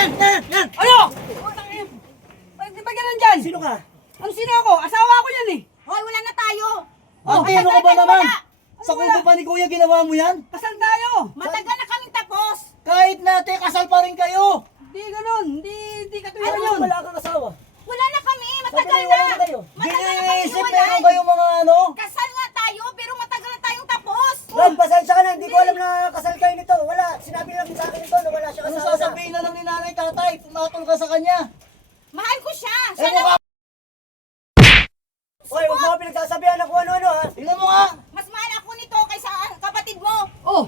yan! Ano? Bakit ba ganun dyan? Sino ka? Ang sino ako? Asawa ko yan eh. Hoy, wala na tayo. Ate, ano ka ba naman? Sa kubo pa ni Kuya ginawa mo yan? Kasal tayo. Matagal na kaming tapos. Kahit na ate, kasal pa rin kayo. Hindi ganun. Hindi katulad Ano yun. wala kang asawa? Wala na kami. Matagal Sabi na. wala na kayo. Matagal na kami Giniisip hiwalay. meron kayong mga ano? Kasal nga tayo, pero matagal na tayong tapos. Brad, pasensya ka na. Hindi ko alam na kasal kayo nito. Wala. Sinabi lang sa akin ito na wala siya Ano kasama. sasabihin na lang ni nanay tatay? Pumatol ka sa kanya. Mahal ko siya. Eh Siya na mukha. Oy, huwag mo ako pinagsasabihan na kung ano-ano ha. Tingnan mo nga. mas mahal ako nito kaysa kapatid mo. Oh.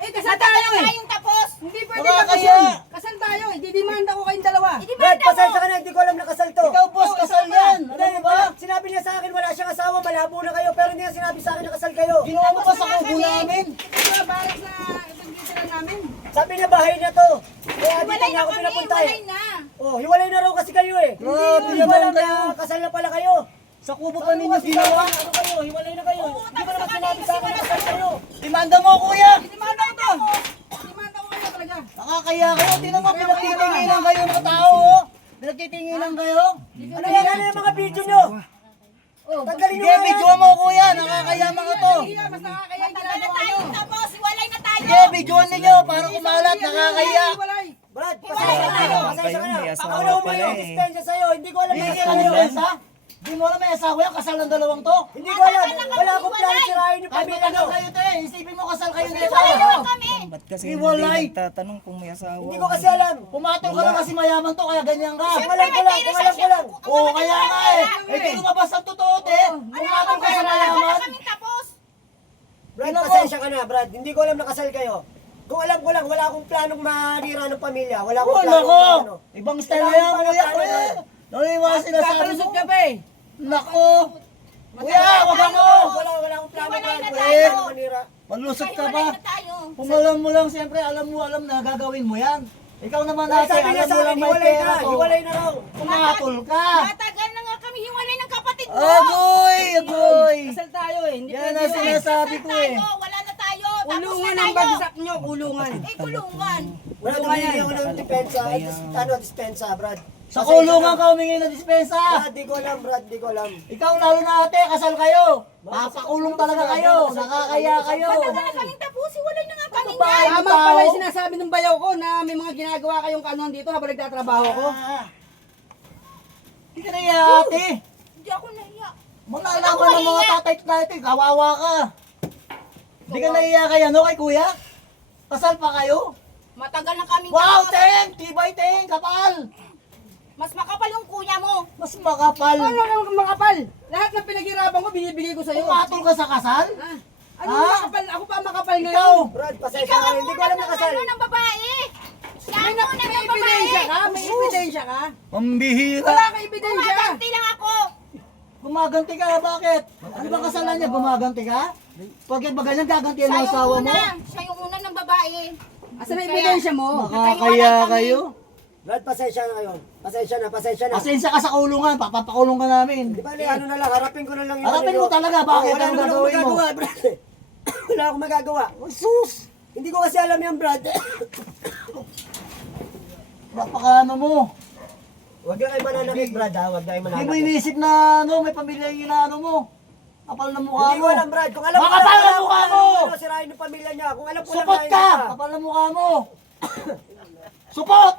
Eh, kasal Matagal tayo na eh. tayong tapos. Hindi pwede Mga ka kasi- yan. Kasal tayo eh. Didimanda ko kayong dalawa. Hindi ba Brad, mo? pasensya ka na. Hindi ko alam na kasal to. Ikaw boss, kasal yan. Ano mo ba? Sinabi niya sa akin wala siyang asawa. Malabo na kayo. Pero hindi niya sinabi sa akin na kasal kayo. Ginawa mo pa sa kubo namin. Ito ba barak sa pagkisira namin? Sabi niya bahay niya to. Kaya dito Hiwalay niya na ako kami. pinapunta Hiwalay eh. na. Oh, hiwalay na raw kasi kayo eh. Grabe Hindi ko naman alam na kayo. kasal na pala kayo. Sa kubo pa ninyo ginawa. Ano kayo? Hiwalay na kayo. Oo, Hindi ko tapos naman na sinabi kami sa akin na kasi kasal kayo. Demanda mo kuya. Didimanda ko to. Didimanda ko kayo talaga. Nakakaya kayo. Tingnan mo, pinagtitinginan kayo ng tao. Oh. Pinagtitinginan kayo. Ano yan? Ano yung mga video nyo? Oh. Tanggalin nyo Sige, nga yan. video mo kuya. Nakakaya mga to. Hiya, mas nakakaya yung Matagal na ginagawa nyo. tayong tapos. Hiwalay na tayo. Sige, videoan ninyo para kumalat. Nakakaya. Hiwalay. Brad, Hiwalay pasensya na ka tayo. na. Pasensya ka na. May asawa Ako na pala umayo. eh. Dispensya sa'yo. Hindi ko alam na Hindi kasal ka kayo. nila Hindi mo alam may asawa yan. Kasal ng dalawang to. Hindi ko alam. Wala akong plano sirahin yung Kahit pamilya matagal nyo. kayo te. Isipin mo kasal kayo nito. Hiwalay naman kami. Ba't kasi Hiwalay. hindi nagtatanong kung may asawa? Hindi ko kasi alam. Pumatol ka lang kasi mayaman to. Kaya ganyan ka. Kung alam ko lang. Kung alam ko lang. Oo, kaya nga eh. Eh, di lumabas ang totoo te. Pumatol ka sa Wala mayaman. kaming tapos. Brad, Tingnan mo. pasensya ka na, Brad. Hindi ko alam na kasal kayo. Kung alam ko lang, wala akong planong manira ng pamilya. Wala akong Oh, planong nako. ano. Ibang style na yan kuya. Naniwala sinasabi Kakalusot mo. ka pa eh. Nako. Kuya, wag ako. Wala akong plano, Hiwalay Brad. na Wala tayo. akong manira. Malusot ka Hiwalay ba? na tayo. Kung alam mo lang, siyempre, alam na gagawin mo yan. Ikaw naman Dahil ate, sabi niya alam sa mo akin, lang may hiwalay pera na. to. Hiwalay na raw. Pumatol ka. Matagal na nga kami hiwalay ng kapatid mo. Agoy, agoy. Kasal tayo eh. Hindi Yan pwede ang yun. sinasabi ko eh. Tayo, wala na tayo. Tapos Kulungan na ang tayo. bagsak nyo. Kulungan. Eh, kulungan. Wala tumili ako ng depensa. Dispensa, Brad. Sa kulungan ka humingi ng dispensa. Brad, di ko alam, Brad. Di ko alam. Ikaw lalo na ate, kasal kayo. Papakulong talaga kayo. Nakakaya kayo. Matagal na kaming tapos. Hiwalay na nga kami Babae. niyan. Tama tao. pala yung sinasabi ng bayaw ko na may mga ginagawa kayong kanuhan dito habang nagtatrabaho ko. Hindi ka naiya ate. Hindi ako nahiya. Malalaman ng mga tatay natin, kawawa ka. Hindi ka naiya kaya no kay kuya? Kasal pa kayo? Matagal na kaming Wow, tapos. Teng! Tibay, Teng! Kapal! Mas makapal yung kuya mo. Mas makapal. Ano lang makapal? Lahat ng pinaghirapan ko, binibigay ko sa'yo. Pumatol ka sa kasal? Ah, ano Ah? makapal? Ako pa makapal Ikaw! ngayon. Brad, pasensya Ikaw ka. ang Hindi ko unang alam na kasal. ano ng babae. Siya May, ang unang may ng babae. ebidensya ka? May ebidensya ka? Pambihira! Wala kang ebidensya. Kumaganti lang ako. Gumaganti ka, bakit? Ano ba kasalan niya? Gumaganti ka? Pag ba ganyan, gagantihan mo Siya ang asawa yung mo? una. Siya yung una ng babae. Asan na ebidensya mo? Makakaya kayo? Brad, pasensya na kayo. Pasensya na, pasensya na. Pasensya ka sa kulungan, papapakulong ka namin. Di ba, ano na lang, harapin ko na lang yung Harapin ano mo nyo. talaga, bakit? Wala Anong naman akong gagawin mo? magagawa, Brad. Wala akong magagawa. Oh, sus! Hindi ko kasi alam yan, Brad. Napaka ano mo? Huwag na kayo mananakit, Brad, ha? Huwag na kayo Hindi mo mananakit. inisip na ano, may pamilya yung inaano mo. Kapal na mukha Hindi mo. ko alam, Brad. Kung alam ko Makapal lang, na wala mukha akong mo! alam kung sirain yung pamilya niya. Kung alam ko lang Supot na ka! hindi Kapal na mukha mo. Supot!